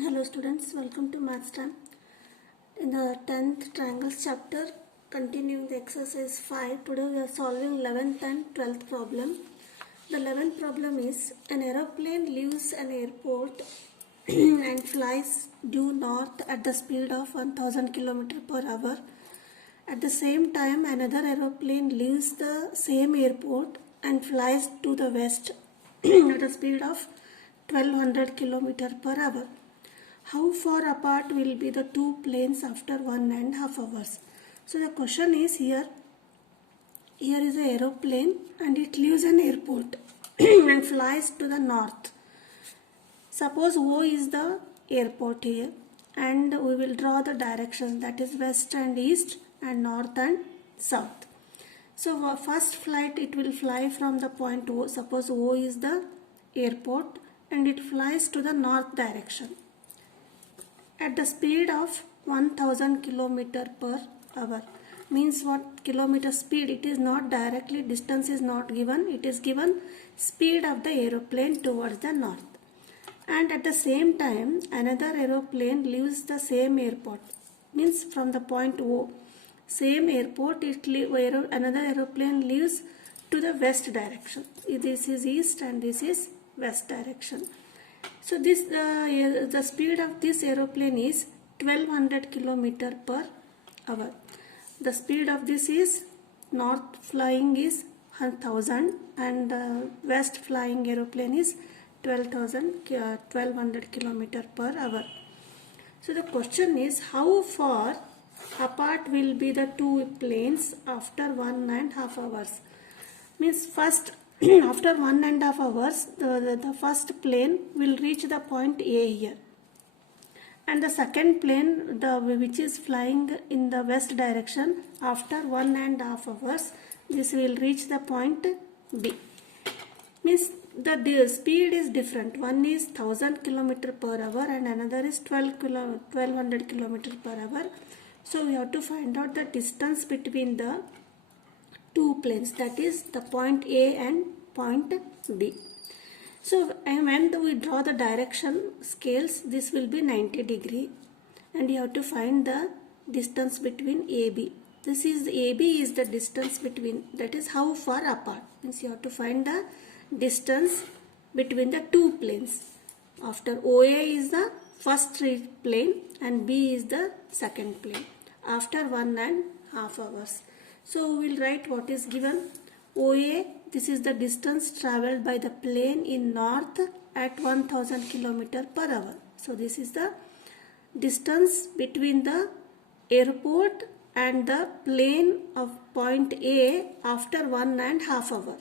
Hello students, welcome to Maths Time. In the 10th triangles chapter, continuing the exercise 5, today we are solving 11th and 12th problem. The 11th problem is an aeroplane leaves an airport and flies due north at the speed of 1000 km per hour. At the same time, another aeroplane leaves the same airport and flies to the west at a speed of 1200 km per hour. How far apart will be the two planes after 1.5 hours? So the question is here is an aeroplane and it leaves an airport and flies to the north. Suppose O is the airport here and we will draw the directions, that is west and east and north and south. So first flight it will fly from the point O. Suppose O is the airport and it flies to the north direction at the speed of 1000 km per hour. Means what kilometer speed? It is not directly, distance is not given, it is given speed of the aeroplane towards the north. And at the same time another aeroplane leaves the same airport, means from the point O, same airport, another aeroplane leaves to the west direction. This is east and this is west direction. So this the speed of this aeroplane is 1200 km per hour. The speed of this is north flying is 1000 and west flying aeroplane is 1200 km per hour. So the question is how far apart will be the two planes after 1.5 hours? Means first after 1.5 hours the first plane will reach the point A here and the second plane which is flying in the west direction after 1.5 hours this will reach the point B. Means the speed is different, one is 1000 km per hour and another is 1200 km per hour. So we have to find out the distance between the two planes, that is the point A and point B. So when we draw the direction scales, this will be 90 degree and you have to find the distance between AB. This is AB is the distance between, that is how far apart, means you have to find the distance between the two planes. After OA is the first plane and B is the second plane after 1.5 hours. So we will write what is given. OA, this is the distance travelled by the plane in north at 1000 km per hour. So this is the distance between the airport and the plane of point A after 1.5 hour.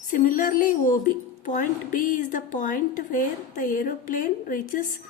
Similarly OB, point B is the point where the aeroplane reaches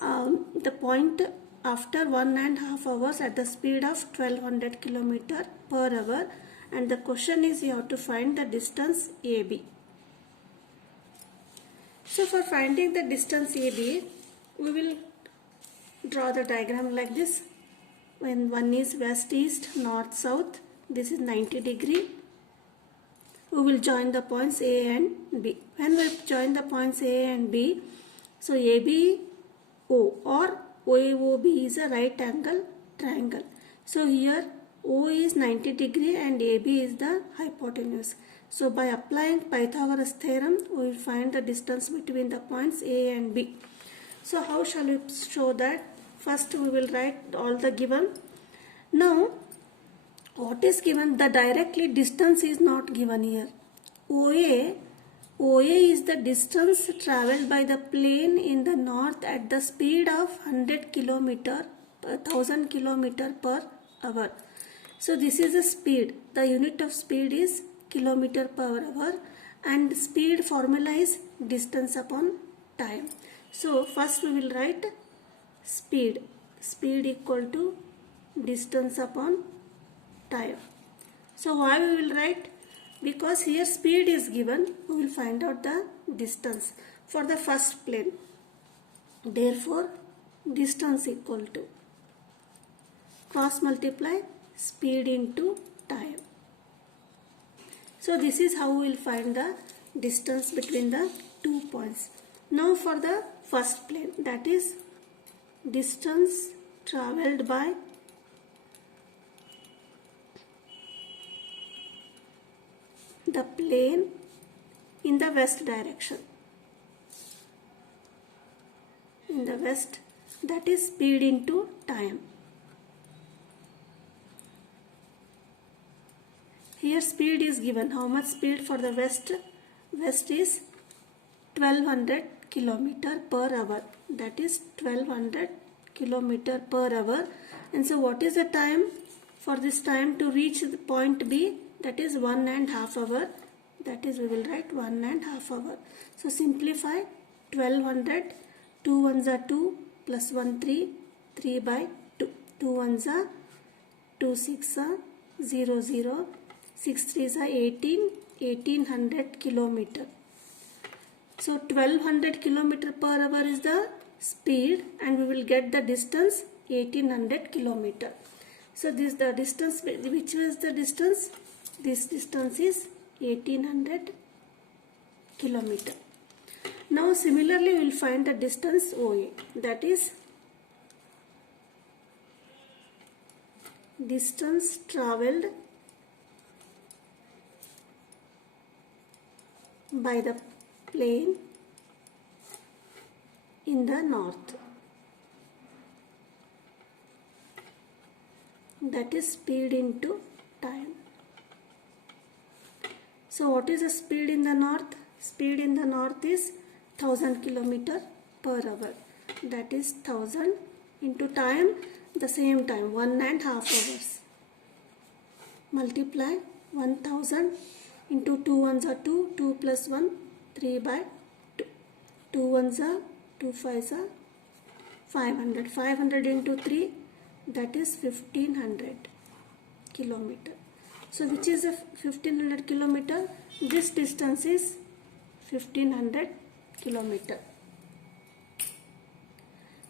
the point after 1.5 hours at the speed of 1200 km per hour, and the question is you have to find the distance AB. So for finding the distance AB, we will draw the diagram like this. When one is west east, north south, this is 90 degree. We will join the points A and B. When we join the points A and B, so ABO or OAOB is a right angle triangle. So here O is 90 degree and AB is the hypotenuse. So by applying Pythagoras theorem, we will find the distance between the points A and B. So how shall we show that? First we will write all the given. Now what is given? The directly distance is not given here. OA is the distance travelled by the plane in the north at the speed of 1000 km per hour. So this is the speed. The unit of speed is kilometer per hour and speed formula is distance upon time. So first we will write speed. Speed equal to distance upon time. So why we will write? Because here speed is given, we will find out the distance for the first plane. Therefore distance equal to cross multiply speed into time. So this is how we will find the distance between the 2 points. Now for the first plane, that is distance traveled by the plane in the west direction. In the west, that is speed into time. Here speed is given. How much speed for the west? West is 1200 kilometer per hour. That is 1200 kilometer per hour. And so what is the time for this time to reach the point B? That is 1.5 hour. That is, we will write 1.5 hour. So simplify 1200. 2 ones are 2 plus 1 3. 3 by 2. 2 ones are 2 6 are 0 0. 6 3s are 18. 1800 kilometer. So 1200 kilometer per hour is the speed, and we will get the distance 1800 kilometer. So this the distance, which was the distance? This distance is 1800 kilometer. Now similarly we will find the distance OA, that is distance travelled by the plane in the north. That is speed into time. So what is the speed in the north? Speed in the north is 1000 kilometer per hour. That is 1000 into time, the same time, 1.5 hours. Multiply 1000 into 2 ones are 2, 2 plus 1, 3 by 2. 2 ones are 2 5s are 500. 500 into 3, that is 1500 kilometer. So which is a 1500 kilometer? This distance is 1500 kilometer.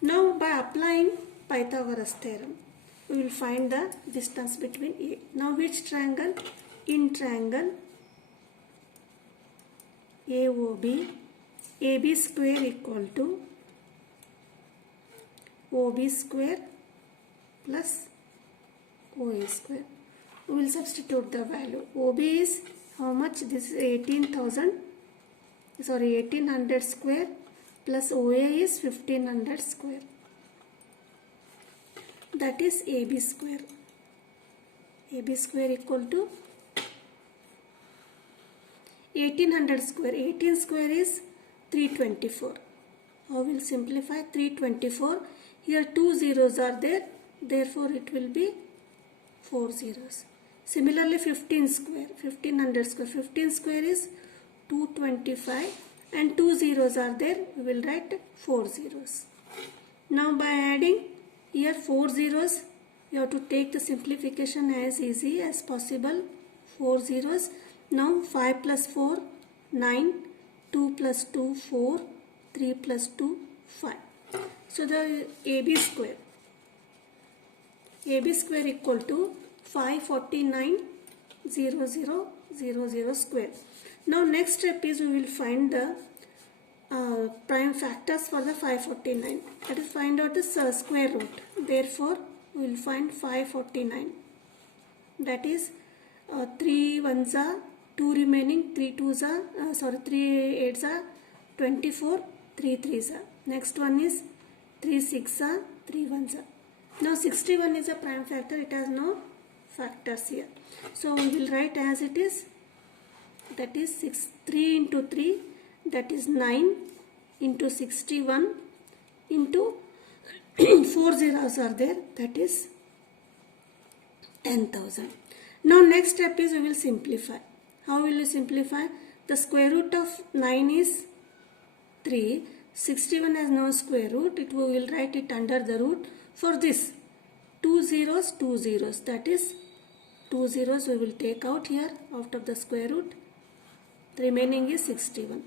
Now by applying Pythagoras theorem, we will find the distance between A. Now which triangle? In triangle AOB, AB square equal to OB square plus OA square. We will substitute the value. OB is how much? This is 1800 square plus OA is 1500 square. That is AB square. AB square equal to 1800 square. 18 square is 324. How will simplify? 324. Here 2 zeros are there. Therefore it will be 4 zeros. Similarly 15 square. 1500 square. 15 square is 225. And 2 zeros are there. We will write 4 zeros. Now by adding here 4 zeros, you have to take the simplification as easy as possible. 4 zeros. Now 5 plus 4, 9. 2 plus 2, 4. 3 plus 2, 5. So the AB square equal to 549,000 square. Now next step is we will find the prime factors for the 549. That is, find out the square root. Therefore we will find 549. That is 3 ones are 2 remaining, 3 twos are 3 eights are 24, 3 threes are. Next one is 3 6 are 3 ones are. Now 61 is a prime factor. It has no factors here. So we will write as it is. That is 3 into 3. That is 9 into 61 into 4 zeros are there. That is 10,000. Now next step is we will simplify. How will you simplify? The square root of 9 is 3. 61 has no square root. We will write it under the root. For this, 2 zeros, 2 zeros. That is 2 zeros we will take out here out of the square root. The remaining is 61.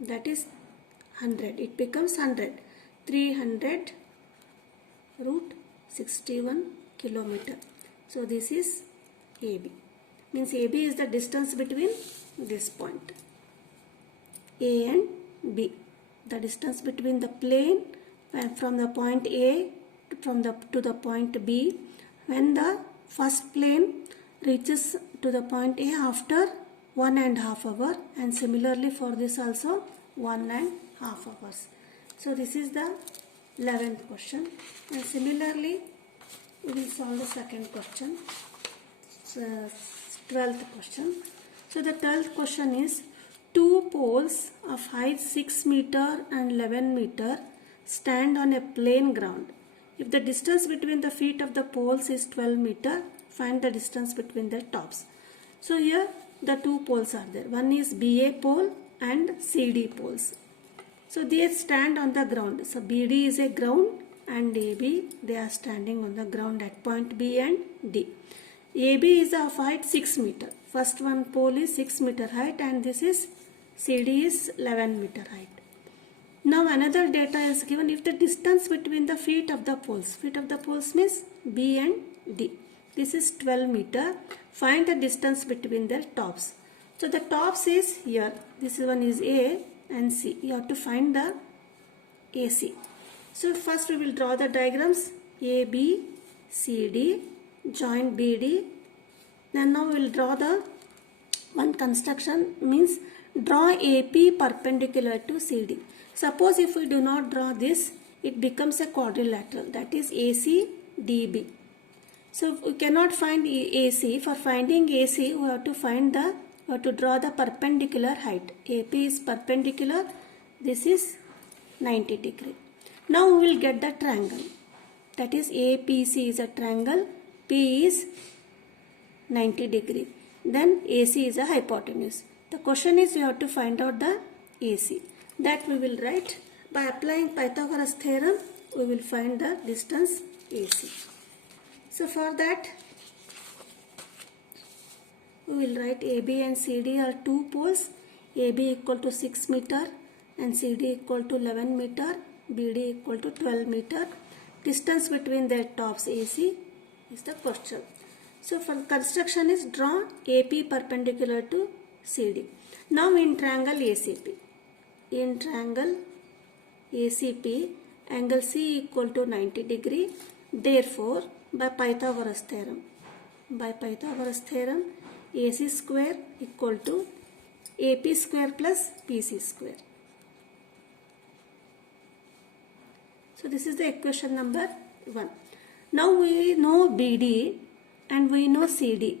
That is 100. It becomes 100. 300 root 61 kilometer. So this is AB. Means AB is the distance between this point, A and B. The distance between the plane and from the point A to the point B, when the first plane reaches to the point A after 1.5 hours, and similarly for this also 1.5 hours. So this is the 11th question, and similarly we will solve the second question, 12th question. So the 12th question is, two poles of height 6 meter and 11 meter stand on a plain ground. If the distance between the feet of the poles is 12 meter, find the distance between their tops. So here the two poles are there. One is BA pole and CD poles. So they stand on the ground. So BD is a ground and AB, they are standing on the ground at point B and D. AB is of height 6 meter. First one pole is 6 meter height and this is CD is 11 meter height. Now another data is given. If the distance between the feet of the poles means B and D. This is 12 meter. Find the distance between their tops. So the tops is here. This one is A and C. You have to find the AC. So first we will draw the diagrams. AB, CD, join BD. Then now we will draw the one construction, means draw AP perpendicular to CD. Suppose if we do not draw this, it becomes a quadrilateral, that is AC DB. So we cannot find AC. For finding AC, we have to draw the perpendicular height. AP is perpendicular. This is 90 degree. Now we will get the triangle. That is APC is a triangle. P is 90 degree. Then AC is a hypotenuse. The question is you have to find out the AC. That we will write by applying Pythagoras theorem. We will find the distance AC. So for that we will write AB and CD are two poles. AB equal to 6 meter and CD equal to 11 meter. BD equal to 12 meter. Distance between their tops AC is the question. So for construction is draw AP perpendicular to CD. Now in triangle ACP. In triangle ACP, angle C equal to 90 degree. Therefore, by Pythagoras theorem, AC square equal to AP square plus PC square. So this is the equation number 1. Now we know BD and we know CD.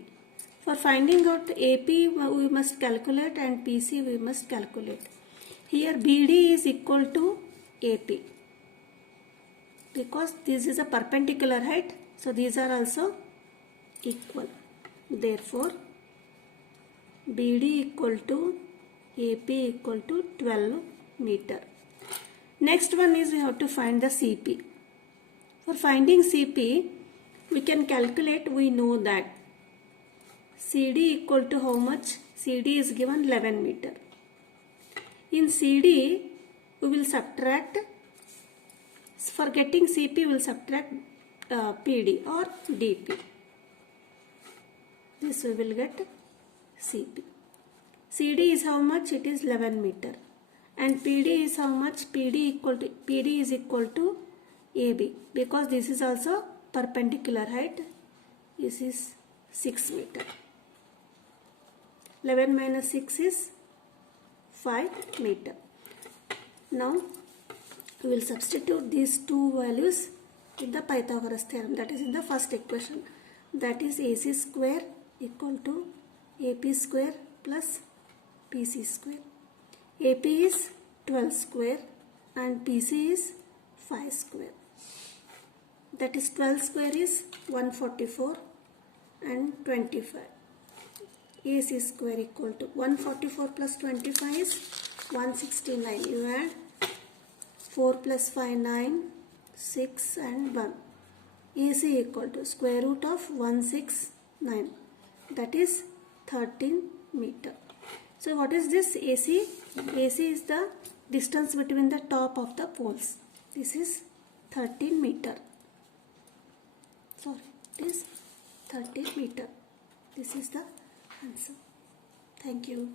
For finding out AP we must calculate and PC we must calculate. Here BD is equal to AP because this is a perpendicular height, so these are also equal. Therefore BD equal to AP equal to 12 meter. Next one is we have to find the CP. For finding CP, we can calculate. We know that CD equal to how much? CD is given 11 meter. In CD, we will subtract. For getting CP, we will subtract PD or DP. This we will get CP. CD is how much? It is 11 meter. And PD is how much? PD is equal to AB because this is also perpendicular height. This is 6 meter. 11 minus 6 is 5 meter. Now we will substitute these two values in the Pythagoras theorem, that is in the first equation, that is AC square equal to AP square plus PC square. AP is 12 square and PC is 5 square. That is 12 square is 144 and 25. AC square equal to 144 plus 25 is 169. You add 4 plus 5, 9, 6 and 1. AC equal to square root of 169. That is 13 meter. So what is this AC? AC is the distance between the top of the poles. This is 13 meter. Sorry, it is 13 meter. This is the answer. Thank you.